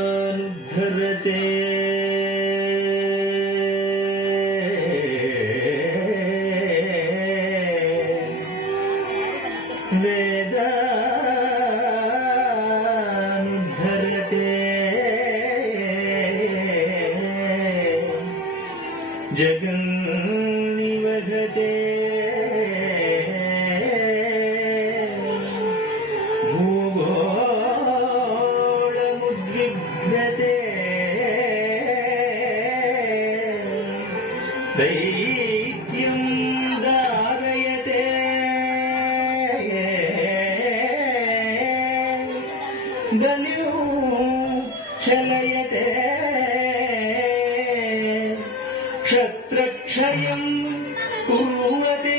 वेदानुद्धरते वेदानुद्धरते जगन्निवहते भूगोळमुद्विघ्नते दैत्यं धारयते गलियो चलयते क्षत्रक्षयं कुर्वते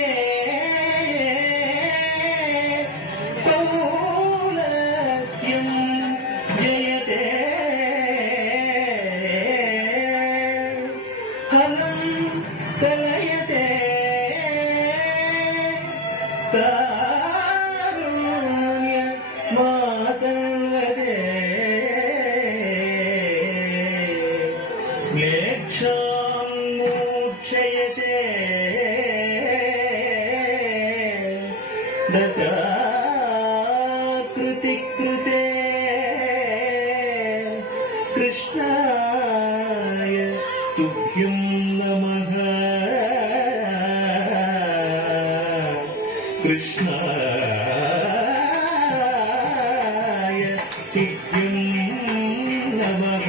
पौलस्त्यं जयते हलं कलयते तारुण्य मातङ्गते म्लेच्छां मोक्षयते दशाकृतिकृते कृष्णाय तुभ्यं नमः कृष्णाय तुभ्यं नमः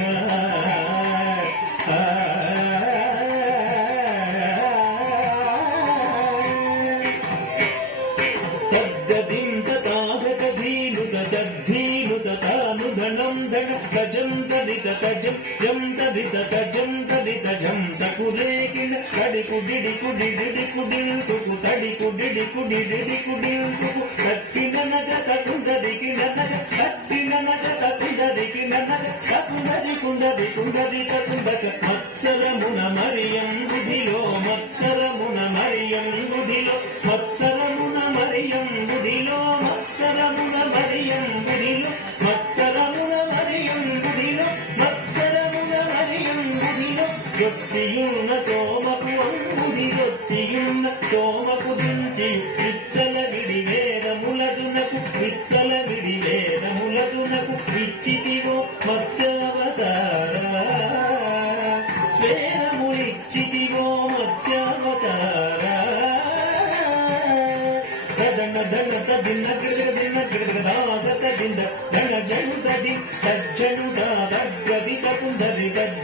तद्धीनुततानुधनं धन गजं तदितजं यं तदितजं तदितजं तकुलेकिन कडिकुडिडिकुडिडिकुडिं सुकु तडिकुडिडिकुडिडिकुडिं सुकु तत्तिननग तकुंदरिकिननग तत्तिननग तकुंदरिकिननग तकुंदरिकुंदरिकुंदरिकुंदक मत्सरमुन मरियं बुधिलो मत्सरमुन मरियं बुधिलो मत्सरमुन मरियं बुधिलो मत्सरमुन मरियं बुधिलो मत्सरमुन मरियं बुधिलो मत्सरमुन मरियं बुधिलो యొచ్చియున్న సోమకు అంబుది యొచ్చియున్న సోమకు దించి విచ్చల విడి వేదములదునకు విచ్చల విడి వేదములదునకు ఇచ్చితివో మత్స్యావతార వేదములిచ్చితివో మత్స్యావతార దన దన తదిన గిరదిన గిరదాగత దింద దన జనుదది తజ్జనుదా దగ్గది తకుందరి గజ్జ